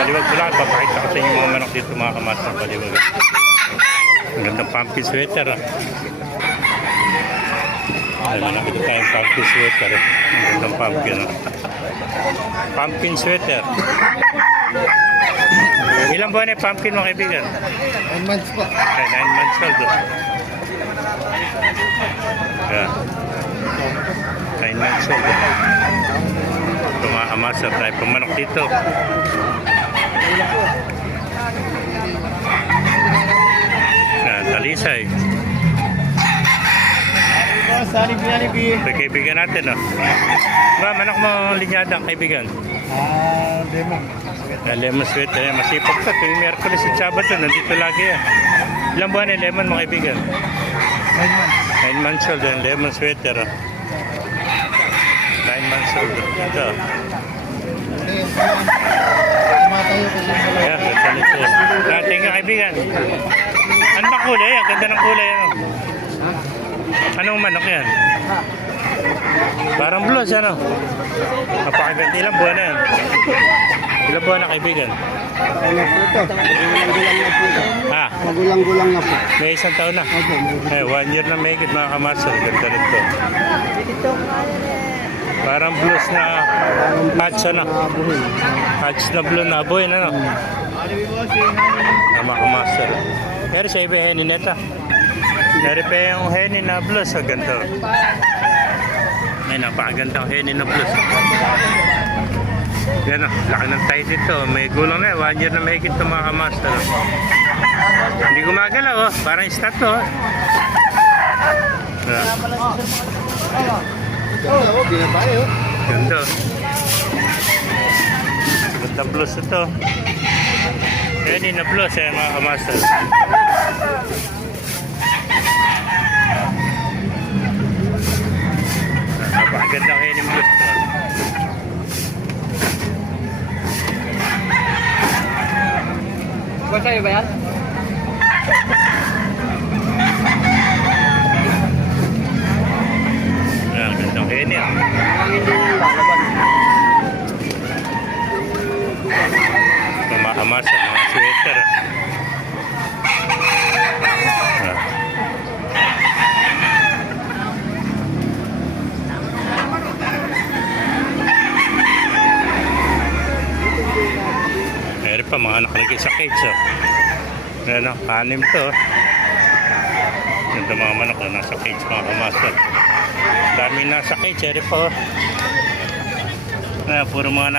Baliwag Bulacan. Papakita ko sa inyo mga manok dito mga kamaster Baliwag. Ang gandang pumpkin sweater. Ah. Ayun, nakita tayong pumpkin sweater. eh. Ang gandang pumpkin. Ah. Pumpkin sweater. Ilang buwan yung pumpkin mo kaibigan? 9 months po. Ay, 9 months old. Yeah. 9 months old. Oh. Tumaamasa tayo pumanok dito. Talisay. Sali Jollibee. Ito kaibigan natin, oh. Ba, manok mo linyada, kaibigan. Ah, demo. Na lemon sweater, eh. masipag ka. Tuwing Merkulis at Sabado, nandito lagi yan. Ilang buwan yung lemon mo, kaibigan? 9 months. 9 months old and lemon sweater. oh. 9 months old. Ito. Eh, Tumatayo kasi yung dalawa. Ayan, ganda nito. Natin kaibigan. Ano ba kulay? Ang ganda ng kulay. Ano? Anong manok yan? Parang blues, ano? Napakaganda. Ilang buwan na yan? Ilang buwan na kaibigan? Ano po ito? Magulang-gulang na po ito. Ha? Magulang-gulang na po. May isang taon na. Opo, Eh, one year na may higit mga kamasal. Ganda nito. Parang blues na patch, ano? Patch na blue na boy, ano? Ang mga master. Pero sa iba henin neta. Pero pa yung henin na blues, ang ganda. Ay, napakagandang henin na blues. Yan o, laki ng tayo dito. May gulang na, one year na may higit ito mga kamaster. Hindi gumagalaw, oh. parang stat to. Oh. Yeah. Oo, di na tayo. Ganda. oh. Ganda blues ito. Henin na blues eh, mga kamaster. Napakaganda ng henin blues ito. Ba't tayo ba yan? Henin. ah. Ang lalaban. Ito mga sweater. Meron pa mga nakalagay sa cage. Oh. Ayan o, anim to. oh. Ganda mga manok na nasa cage mga kamaster. Dami nasa cage. Pa. Oh. Ayan, puro mga nasa